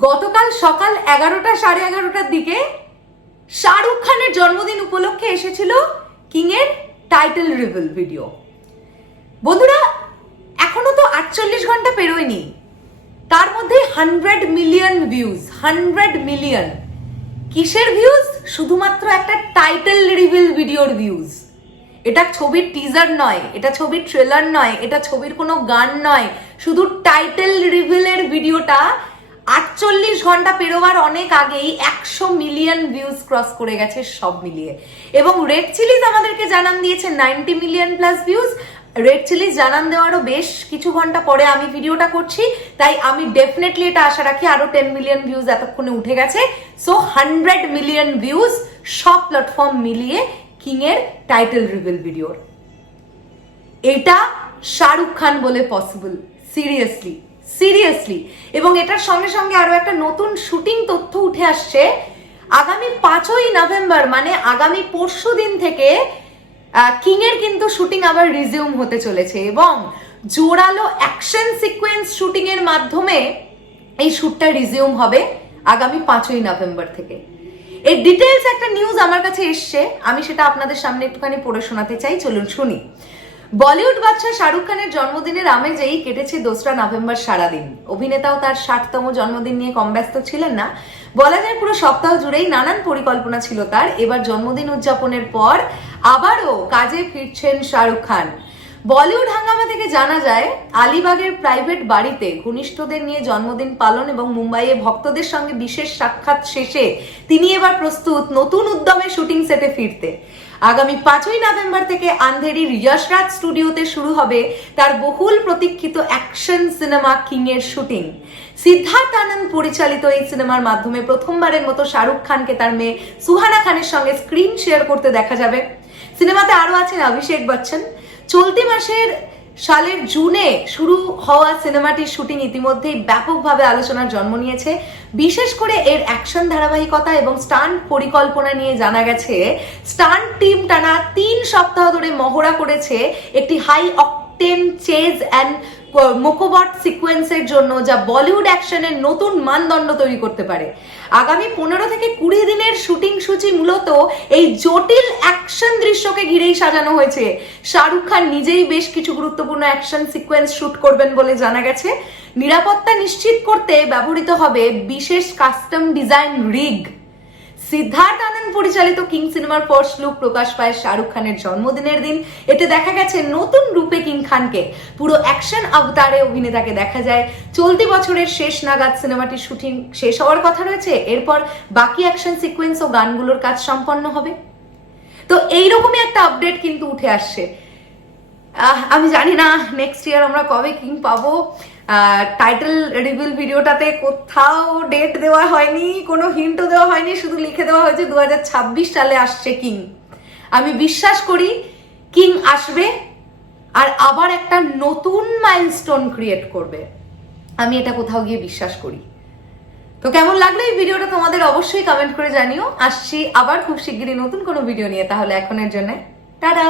গতকাল সকাল এগারোটা, সাড়ে এগারোটার দিকে শাহরুখ খানের জন্মদিন উপলক্ষে এসেছিল কিং এর টাইটেল রিভিল ভিডিও। বন্ধুরা, এখনও তো আটচল্লিশ ঘণ্টা পেরোয়নি। তার মধ্যে hundred million views hundred million কিসের ভিউজ শুধুমাত্র একটা টাইটেল রিভিল ভিডিওর ভিউজ এটা ছবির টিজার নয়, এটা ছবির ট্রেলার নয়, এটা ছবির কোনো গান নয়। শুধু টাইটেল রিভিলের ভিডিওটা আটচল্লিশ ঘণ্টা পেরোবার অনেক আগেই একশো মিলিয়ন ভিউজ ক্রস করে গেছে সব মিলিয়ে। এবং রেড চিলিজ আমাদেরকে জানান দিয়েছে ninety million plus views. Red Chillies জানান দেওয়ারও বেশ কিছু ঘণ্টা পরে আমি ভিডিওটা করছি। তাই আমি ডেফিনেটলি এটা আশা রাখি আরও টেন মিলিয়ন ভিউজ এতক্ষণে উঠে গেছে। সো হান্ড্রেড মিলিয়ন ভিউজ সব প্ল্যাটফর্ম মিলিয়ে কিং এর টাইটেল রিভিল ভিডিওর। এটা শাহরুখ খান বলে পসিবল সিরিয়াসলি সিরিয়াসলি এবং এটার সঙ্গে সঙ্গে আরও একটা নতুন শুটিং তথ্য উঠে আসছে। আগামী পাঁচই নভেম্বর মানে আগামী পরশু দিন থেকে কিং এর কিন্তু শুটিং আবার রিজিউম হতে চলেছে এবং জোরালো অ্যাকশন সিকোয়েন্স শুটিং এর মাধ্যমে এই শুটটা রিজিউম হবে আগামী পাঁচই নভেম্বর থেকে। এর ডিটেলস একটা নিউজ আমার কাছে এসছে, আমি সেটা আপনাদের সামনে একটুখানি পড়ে শোনাতে চাই, চলুন শুনি। বলিউড বাদশাহ শাহরুখ খানের জন্মদিনের আমেজেই কেটেছে দোসরা নভেম্বর সারাদিন। অভিনেতাও তার ষাটতম জন্মদিন নিয়ে কম ব্যস্ত ছিলেন না। বলা যায় পুরো সপ্তাহ জুড়েই নানান পরিকল্পনা ছিল তার। এবার জন্মদিন উদযাপনের পর আবারও কাজে ফিরছেন শাহরুখ খান। বলিউড হাঙ্গামা থেকে জানা যায়, আলিবাগের প্রাইভেট বাড়িতে ঘনিষ্ঠদের নিয়ে জন্মদিন পালন এবং মুম্বাইয়ে ভক্তদের সঙ্গে বিশেষ সাক্ষাৎ শেষে তিনি এবার প্রস্তুত নতুন উদ্যমে শুটিং সেটে ফিরতে। আগামী পাঁচই নভেম্বর থেকে আন্ধেরির যশরাজ স্টুডিওতে শুরু হবে তার বহুল প্রতীক্ষিত অ্যাকশন সিনেমা কিং এর শুটিং। সিদ্ধার্থ আনন্দ পরিচালিত এই সিনেমার মাধ্যমে প্রথমবারের মতো শাহরুখ খানকে তার মেয়ে সুহানা খানের সঙ্গে স্ক্রিন শেয়ার করতে দেখা যাবে। সিনেমাতে আরও আছেন অভিষেক বচ্চন। চলতি মাসের সালের জুনে শুরু হওয়া সিনেমাটির শুটিং ইতিমধ্যেই ব্যাপকভাবে আলোচনার জন্ম নিয়েছে। বিশেষ করে এর অ্যাকশন ধারাবাহিকতা এবং স্টান্ট পরিকল্পনা নিয়ে জানা গেছে, স্টান্ট টিম টানা তিন সপ্তাহ ধরে মহড়া করেছে একটি high octane chase and mocobot সিকোয়েন্সের জন্য যা বলিউড অ্যাকশনের নতুন মানদণ্ড তৈরি করতে পারে। আগামী পনেরো থেকে কুড়ি দিনের শুটিং সূচি মূলত এই জটিল অ্যাকশন দৃশ্যকে ঘিরেই সাজানো হয়েছে। শাহরুখ খান নিজেই বেশ কিছু গুরুত্বপূর্ণ অ্যাকশন সিকোয়েন্স শুট করবেন বলে জানা গেছে। নিরাপত্তা নিশ্চিত করতে ব্যবহৃত হবে বিশেষ custom design rig Siddharth Anand পরিচালিত কিং সিনেমার ফার্স্ট লুক প্রকাশ পায় শাহরুখ খানের জন্মদিনের দিন। এতে দেখা গেছে নতুন রূপে কিং খানকে পুরো অ্যাকশন অবতারে অভিনেতাকে দেখা যায়। চলতি বছরের শেষ নাগাদ সিনেমাটির শুটিং শেষ হওয়ার কথা রয়েছে। এরপর বাকি অ্যাকশন সিকোয়েন্স ও গানগুলোর কাজ সম্পন্ন হবে। তো এইরকমই একটা আপডেট কিন্তু উঠে আসছে। আমি জানি না নেক্সট ইয়ার আমরা কবে কিং পাবো। টাইটেল রিভিল ভিডিওটাতে কোথাও ডেট দেওয়া হয়নি, কোনো হিন্টও দেওয়া হয়নি, শুধু লিখে দেওয়া হয়েছে দু হাজার ছাব্বিশ সালে আসছে কিং আমি বিশ্বাস করি কিং আসবে আর আবার একটা নতুন মাইলস্টোন ক্রিয়েট করবে। আমি এটা কোথাও গিয়ে বিশ্বাস করি। তো কেমন লাগল এই ভিডিওটা তোমাদের অবশ্যই কমেন্ট করে জানিও। আসছি আবার খুব শিগগিরই নতুন কোনো ভিডিও নিয়ে, তাহলে এখনের জন্য। টাটা!